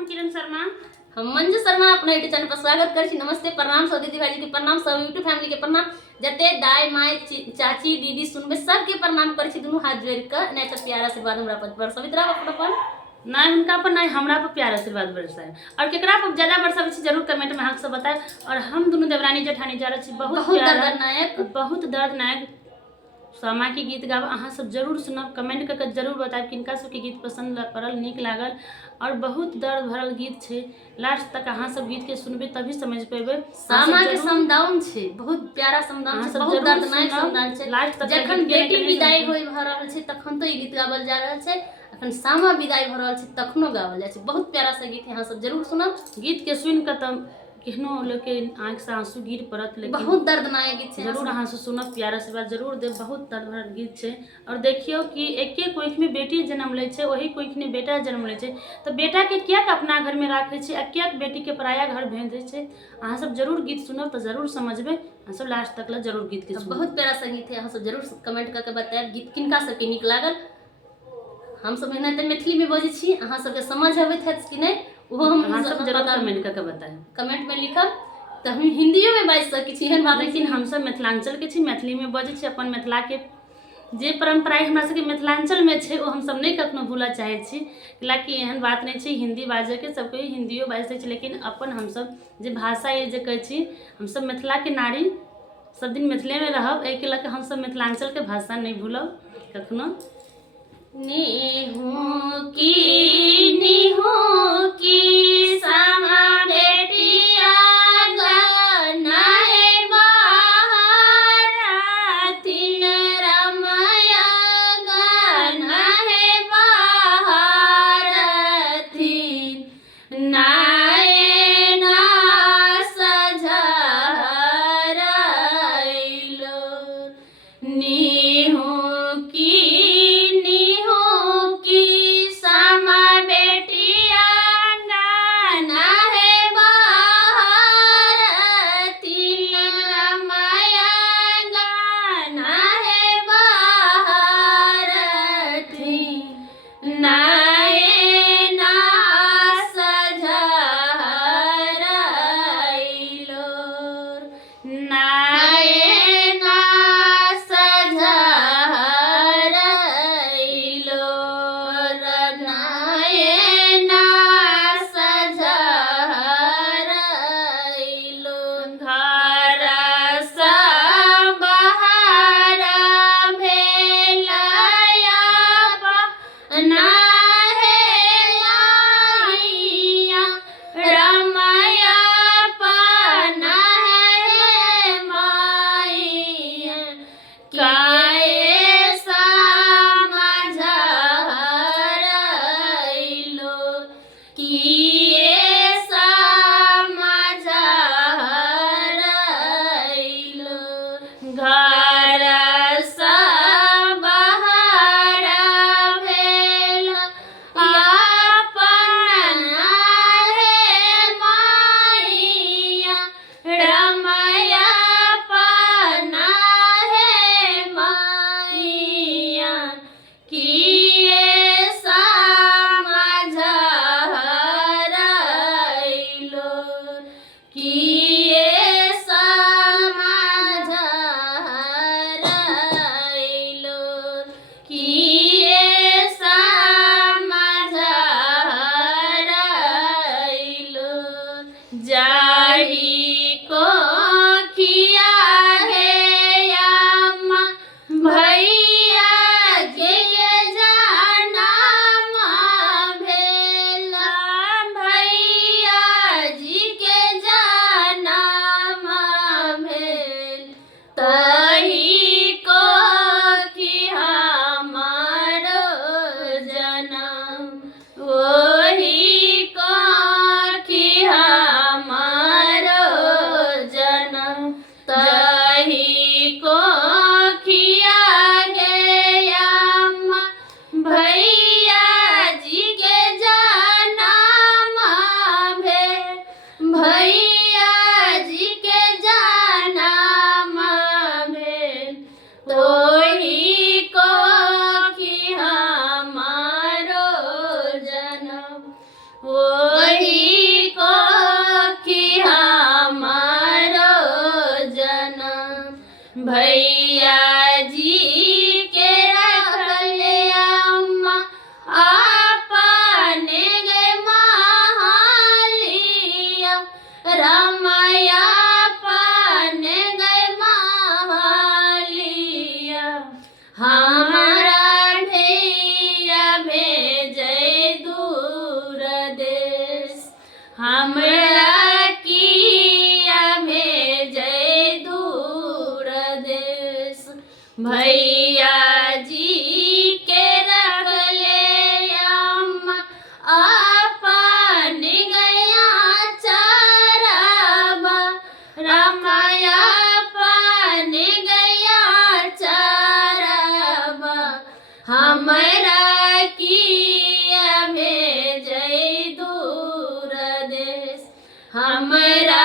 हम किरण शर्मा। हम मंजू शर्मा अपना यूट्यूब चैनल पर स्वागत कर छी। नमस्ते, प्रणाम सब दीदी भाई के प्रणाम, सब यूट्यूब फैमिली के प्रणाम, जते दाई माई चाची दीदी सुनबे सबके प्रणाम कर छी। दोनों हाथ जोड़ के नहीं तो प्यार आशीर्वाद हमरा पर बरसवित रह अपन नहीं हुनका पर नहीं हमरा पर प्यार आशीर्वाद बरसाए और केकरा पर ज्यादा बरसावे छी जरूर कमेंट में हमसे बताए। और हम दोनों देवरानी जेठानी जा रहे छी बहुत दर्दनायक सामा के गीत गाब अहाँ सब जरूर सुनब, कमेंट करके जरूर बताएब किनका सबके गीत पसंद पड़ल, नीक लागल। और बहुत दर्द भरल गीत छे, लास्ट तक अहाँ सब गीत के सुनबे तभी समझ पेबे। सामा के समदाउन छे, बहुत प्यारा समदाउन छे, बहुत दर्दनायक समदाउन छे। लास्ट तक जखन बेटी विदाई होय भ रहल छे तखन तो ई गीत गावल जा रहल छे, अखन सामा विदाई भ रहल छे तखनो गावल जाय छे। बहुत प्यारा सा गीत यहाँ सब जरूर सुनब। गीत के सुन के तब केहनो लेके आँख से आंसू गिर पड़त, लेकिन बहुत दर्दनायक गीत छे, जरूर अहाँ से सुनब, प्यारा से बात जरूर दे। बहुत दर्द भरल गीत छे। और देखियो कि एके कोख में बेटी जन्म ले छे, वही कोख में बेटा जन्म ले छे, तो बेटा के क्या अपना घर में राखे छे आ क्या बेटी के पराया घर भेज दे छे। अहाँ सब जरूर गीत सुनब तो जरूर समझबे। अहाँ सब लास्ट तक ला जरूर गीत के सुनब। बहुत प्यारा सा गीत है, अहाँ सब जरूर कमेंट करके बताएब गीत किनका सबके नीक लागल। हम सब मेहनत मैथिली में बजे छी, अहाँ सबके समझ आबैत हैत कि नहीं वो हम सब जरूर कमेंट करके बताएब, कमेंट में लिखब। तो हम हिंदियों में बाजि सकै छी, एहन बात लेकिन हम सब मिथिलांचल के छी, मैथिली में बजे छी। अपन मिथिला के जे परंपरा हमरा सबके मिथिलांचल में छे वो हम सब नहीं कखनो भूला चाहे छी, हालांकि एहन बात नहीं छे हिंदी बाजे के, सबके हिंदियो बाज सकै छी, लेकिन अपन हम सब जे भाषा ये जे कहै छी, हम सब मिथिला के नारी सब दिन मिथिले में रहब, एहि के लके हम सब मिथिलांचल के भाषा नहीं भूलब कखनो। निहु की सामा बेटिया गनाए बारातिन रमया गनाए बारातिन नाए ना सझाराइलो। निहु वही हमरा किया भेजै दूर देश भैया जी के रखले अम्मा अपन गया चराबा रमाया अपन गया चराबा हमरा किया भेजै दूर देश हमरा